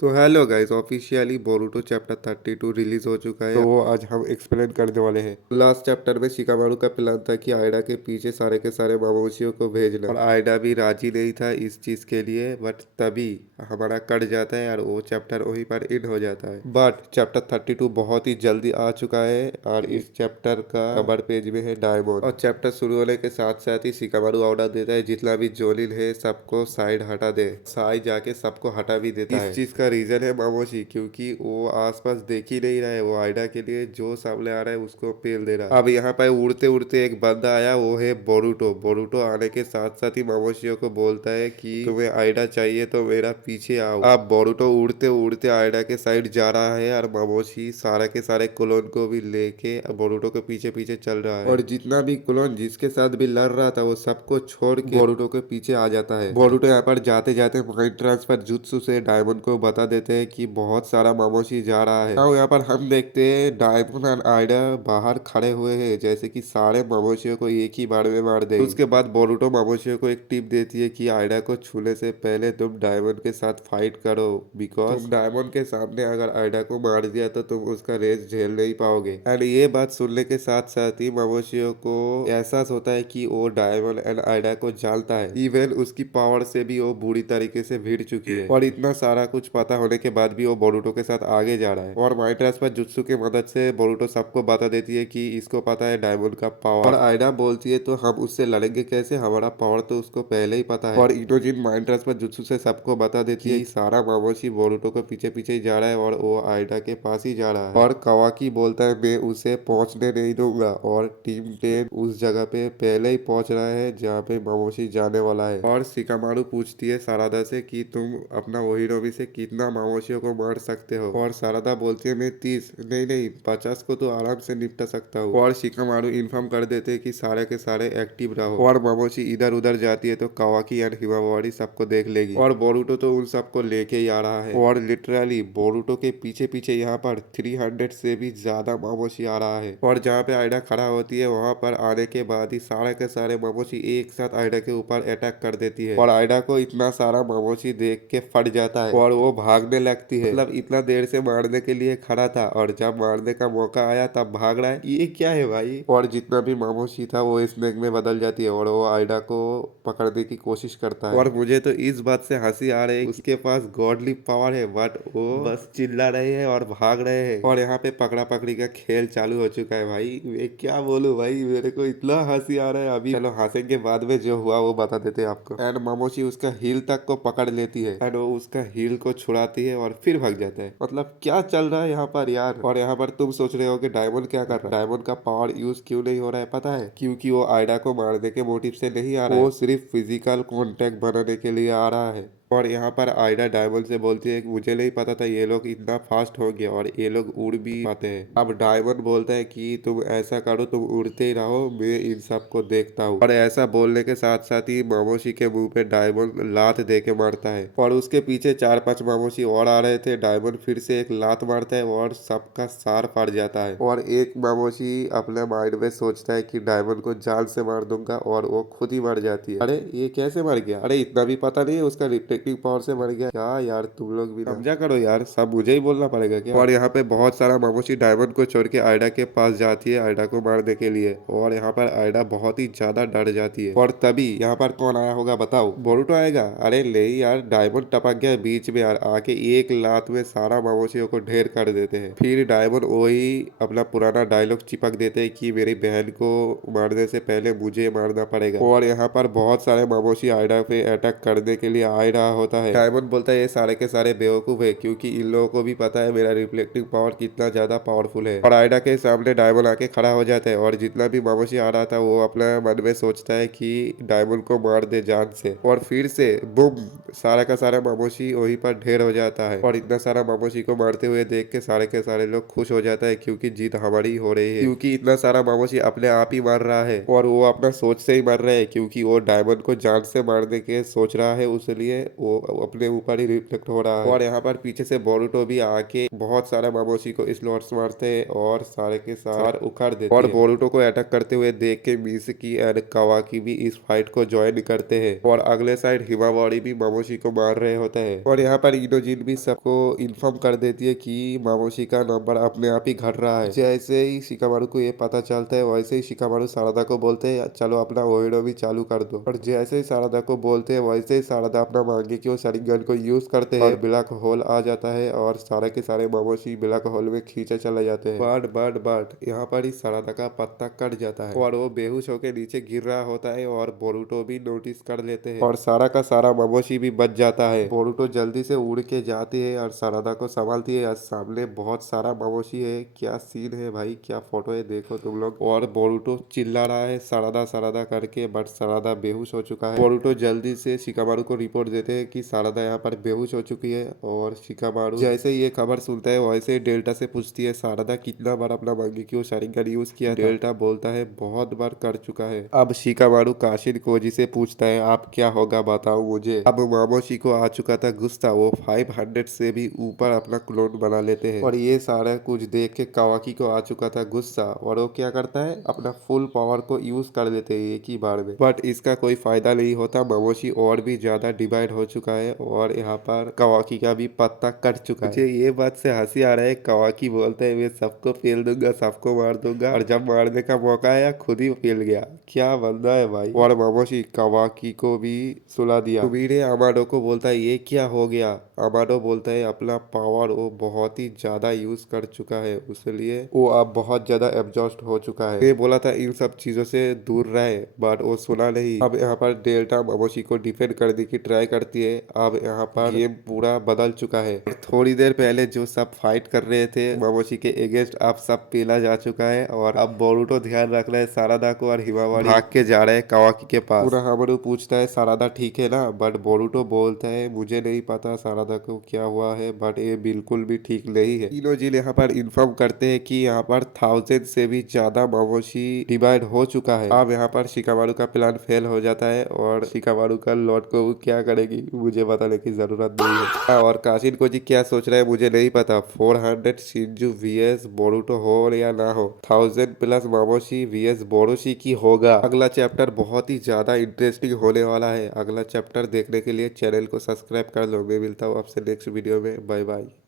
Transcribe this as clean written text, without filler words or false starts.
तो hello guys, officially Boruto chapter 32 release हो चुका है। तो वो आज हम एक्सप्लेन करने वाले हैं। लास्ट चैप्टर में शिकामारू का प्लान था कि आयडा के पीछे सारे के सारे मामोशियों को भेजना, और आयडा भी राजी नहीं था इस चीज के लिए। बट तभी हमारा कट जाता है और वो चैप्टर वहीं पर इन हो जाता है। बट चैप्टर 32 बहुत ही जल्दी आ चुका है और इस चैप्टर का कवर पेज में है डायमंड। और चैप्टर शुरू होने के साथ साथ ही शिकामारू ऑर्डर देता है जितना भी जोलिन है सबको साइड हटा दे। साइड जाके सबको हटा भी देता है। इस चीज का रीजन है मामोशी, क्योंकि वो आसपास देख ही नहीं रहा है। वो आयडा के लिए जो सामने आ रहा है उसको पेल दे रहा है। अब यहाँ पर उड़ते उड़ते एक बंदा आया, वो है बोरुटो। बोरुटो आने के साथ साथ ही मामोशियों को बोलता है कि तुम्हें आयडा चाहिए तो मेरा पीछे आओ। अब बोरुटो उड़ते उड़ते आयडा के साइड जा रहा है और मामोशी सारे के सारे क्लोन को भी लेके बोरुटो के पीछे पीछे चल रहा है। और जितना भी क्लोन जिसके साथ भी लड़ रहा था वो सबको छोड़ के बोरुटो के पीछे आ जाता है। बोरुटो यहाँ पर जाते जाते माइंड ट्रांसफर जुत्सु से डायमंड को बता देते हैं कि बहुत सारा मामोशी जा रहा है। और यहाँ पर हम देखते हैं डायमंड और आयडा बाहर खड़े हुए हैं, जैसे कि सारे मामोशियों को एक ही बार में मार दे। उसके बाद बोरुटो मामोशियों को एक टिप देती है कि आयडा को छूने से पहले तुम डायमंड के साथ फाइट करो, बिकॉज तुम डायमंड के सामने अगर आयडा को मार दिया तो तुम उसका रेस झेल नहीं पाओगे। एंड ये बात सुनने के साथ साथ ही मामोशियों को एहसास होता है कि वो डायमंड एंड आयडा को जानता है। इवन उसकी पावर से भी वो बुरी तरीके से भिड़ चुकी है। और इतना सारा कुछ पता होने के बाद भी वो बोरुटो के साथ आगे जा रहा है। और माइंड ट्रांसफर जुत्सु की मदद से बोरुटो सबको बता देती है कि इसको पता है डायमंड का पावर। और आयडा बोलती है तो हम उससे लड़ेंगे कैसे, हमारा पावर तो उसको पहले ही पता है। और इनोजिन माइंड ट्रांसफर जुत्सु से सबको बता देती है कि सारा मामोशी बोरुटो के पीछे पीछे ही जा रहा है और वो आयडा के पास ही जा रहा है। और कवाकी बोलता है मैं उसे पहुंचने नहीं दूंगा। और टीम 10 उस जगह पे पहले ही पहुंच रहा है जहाँ पे मामोशी जाने वाला है। और शिकामारू पूछती है सारादा से कि तुम अपना ओहिरोमी से कितना मामोशियों को मार सकते हो। और सारादा बोलती है मैं 30 नहीं 50 को तो आराम से निपटा सकता हूँ। और शिकामारू इन्फॉर्म कर देते हैं कि सारे के सारे एक्टिव रहो। और मामोशी इधर उधर जाती है तो कावाकी एंड हिमावारी सबको देख लेगी। और बोरुटो तो उन सबको लेके ही आ रहा है। और लिटरली बोरुटो के पीछे पीछे यहाँ पर 300 से भी ज्यादा मामोशी आ रहा है। और जहाँ पे आयडा खड़ा होती है वहाँ पर आने के बाद ही सारे के सारे मामोशी एक साथ आयडा के ऊपर अटैक कर देती है। और आयडा को इतना सारा मामोशी देख के फट जाता है और वो भागने लगती है। मतलब इतना देर से मारने के लिए खड़ा था और जब मारने का मौका आया तब भाग रहा है, ये क्या है भाई। और जितना भी मामोशी था वो स्नेक में बदल जाती है और वो आयडा को पकड़ने की कोशिश करता है। और मुझे तो इस बात से हंसी आ रही है, उसके पास गॉडली पावर है बट वो बस चिल्ला रहे हैं और भाग रहे हैं। और यहाँ पे पकड़ा पकड़ी का खेल चालू हो चुका है। भाई मैं क्या बोलूं भाई, मेरे को इतना हंसी आ रहा है। अभी चलो हंसेंगे बाद में, जो हुआ वो बता देते हैं आपको। एंड मामोशी उसका हील तक को पकड़ लेती है एंड वो उसका हील को छुड़ाती है और फिर भाग जाता है। मतलब क्या चल रहा है यहाँ पर यार। और यहाँ पर तुम सोच रहे हो कि डायमंड क्या कर रहा है। डायमंड का पावर यूज क्यों नहीं हो रहा है पता है, क्योंकि वो आयडा को मारने के मोटिव से नहीं आ रहा है, वो सिर्फ फिजिकल कॉन्टेक्ट बनाने के लिए आ रहा है। और यहाँ पर आयडा डायमंड से बोलती है कि मुझे नहीं पता था ये लोग इतना फास्ट होंगे और ये लोग उड़ भी पाते हैं। अब डायमंड बोलता है कि तुम ऐसा करो, तुम उड़ते ही रहो, मैं इन सबको देखता हूँ। और ऐसा बोलने के साथ साथ ही मामोशी के मुंह पे डायमंड लात दे के मारता है। और उसके पीछे 4-5 मामोशी और आ रहे थे। डायमंड फिर से एक लात मारता है और सबका सार फट जाता है। और एक मामोशी अपने माइंड में सोचता है कि डायमंड को जान से मार दूंगा और वो खुद ही मर जाती है। अरे ये कैसे मर गया, अरे इतना भी पता नहीं है उसका रिफ्लेक्टिंग पावर से मर गया क्या। यार तुम लोग भी समझा करो यार, सब मुझे ही बोलना पड़ेगा क्या। और यहाँ पे बहुत सारा मामोशी डायमंड को छोड़ के आयडा के पास जाती है आयडा को मारने के लिए। और यहाँ पर आयडा बहुत ही ज्यादा डर जाती है। और तभी यहाँ पर कौन आया होगा बताओ, बोरुटो आएगा। अरे ले यार, डायमंड टपक गया बीच में यार, आके एक लात में सारा मामोशियों को ढेर कर देते हैं। फिर डायमंड वही अपना पुराना डायलॉग चिपक देते हैं कि मेरी बहन को मारने से पहले मुझे मारना पड़ेगा। और यहाँ पर बहुत सारे मामोशी आयडा पे अटैक करने के लिए आ रहा होता है। डायमंड बोलता है ये सारे के सारे बेवकूफ है, क्योंकि इन लोगों को भी पता है मेरा रिफ्लेक्टिंग पावर कितना ज्यादा पावरफुल है। और आयडा के सामने डायमंड आके खड़ा हो जाता है। और जितना भी मामोशी आ रहा था वो अपना मन में सोचता है कि डायमंड को मार दे जान से। और फिर से बुम, सारा का सारा मामोशी वहीं पर ढेर हो जाता है। और इतना सारा मामोशी को मारते हुए देख के सारे के सारे लोग खुश हो जाता है, क्योंकि जीत हमारी हो रही है। क्योंकि इतना सारा मामोशी अपने आप ही मार रहा है और वो अपना सोच से ही मर रहा है, क्योंकि वो डायमंड को जान से मारने के सोच रहा है, इसलिए वो अपने ऊपर ही रिफ्लेक्ट हो रहा है। और यहाँ पर पीछे से बोरुतो भी आके बहुत सारा मामोशी को स्लॉट्स मारते हैं और सारे के सारे उखाड़ देते हैं। और बोरुतो को अटैक करते हुए देख के मिसुकी एंड कावाकी भी इस फाइट को ज्वाइन करते हैं। और अगले साइड हिमावारी भी मामोशी को मार रहे होते हैं। और यहाँ पर इनोजिन भी सबको इन्फॉर्म कर देती है कि मामोशी का नंबर अपने आप ही घट रहा है। जैसे ही शिकामारू को ये पता चलता है वैसे ही शिकामारू सारदा को बोलते हैं चलो अपना ओएडो भी चालू कर दो। और जैसे ही सारदा को बोलते हैं वैसे ही सारदा अपना मांगेक्यो शरिंगन को यूज करते हैं और ब्लैक होल आ जाता है और सारे के सारे मामोशी ब्लैक होल में खींचे चले जाते हैं। बट यहाँ पर ही सारदा का पत्ता कट जाता है और वो बेहोश होकर नीचे गिर रहा होता है और बोरुतो भी नोटिस कर लेते हैं और सारा का सारा मामोशी भी बच जाता है। बोरुतो जल्दी से उड़ के जाती है और सारदा को संभालती है। सामने बहुत सारा मामोशी है। क्या सीन है भाई, क्या फोटो है देखो तुम लोग। और बोरुतो चिल्ला रहा है सारदा सारदा करके, बट सारदा बेहोश हो चुका है। बोरुतो जल्दी से शिकामारू को रिपोर्ट देते हैं कि सारदा यहाँ पर बेहोश हो चुकी है। और शिकामारू जैसे ये खबर सुनता है वैसे ही डेल्टा से पूछती है सारदा कितना बार अपना मांगेक्यो शरिंगन यूज किया। डेल्टा बोलता है बहुत बार कर चुका है। अब शिकामारू काशिन कोजी से पूछता है आप क्या होगा बताओ मुझे। अब मामोशी को आ चुका था गुस्सा, वो 500 से भी ऊपर अपना क्लोन बना लेते हैं। और ये सारा कुछ देख के कावाकी को आ चुका था गुस्सा और वो क्या करता है अपना फुल पावर को यूज कर लेते हैं एक ही बार में। बट इसका कोई फायदा नहीं होता, मामोशी और भी ज्यादा डिवाइड हो चुका है और यहाँ पर कावाकी का भी पत्ता कट चुका है। मुझे ये बात से हंसी आ रहा है, कावाकी बोलते है मैं सबको फेल दूंगा सबको मार दूंगा और जब मारने का मौका आया खुद ही फेल गया। क्या बंदा है भाई। और मामोशी कावाकी को भी सुला दिया। सुबीरे अमाडो को बोलता है ये क्या हो गया। अमाडो बोलता है अपना पावर वो बहुत ही ज्यादा यूज कर चुका है इसलिए वो अब बहुत ज्यादा एब्जॉस्ट हो चुका है। ये बोला था इन सब चीजों से दूर रहे बट वो सुना नहीं। अब यहाँ पर डेल्टा मामोशी को डिफेंड करने की ट्राई करती है। अब यहाँ पर गेम पूरा बदल चुका है। थोड़ी देर पहले जो सब फाइट कर रहे थे मामोशी के अगेंस्ट अब सब पेला जा चुका है और अब बोरुतो ध्यान रख रहा है सारदा को और हिमावारी भाग के जा रहे हैं कावाकी के पास। पूरा हमारू पूछता है सारदा ठीक है ना, बट बोरुतो बोलता है मुझे नहीं पता सारदा को क्या हुआ है बट ये बिल्कुल भी ठीक नहीं है। इनोजिन यहाँ पर इन्फॉर्म करते हैं कि यहाँ पर 1000 से भी ज्यादा मामोशी डिवाइड हो चुका है। अब यहाँ पर शिकामारू का प्लान फेल हो जाता है और शिकामारू का लॉर्ड को वो क्या करेगी मुझे बताने की जरूरत नहीं है। और काशिन कोजी क्या सोच रहा है मुझे नहीं पता। 400 शिंजू वीएस बोरुतो हो या ना हो, 1000 प्लस मामोशी वीएस बोरोशी की होगा। अगला चैप्टर बहुत ही ज्यादा इंटरेस्टिंग होने वाला है। अगला चैप्टर देखने के लिए चैनल को सब्सक्राइब कर लो। मैं मिलता हूँ आपसे नेक्स्ट वीडियो में। Bye bye.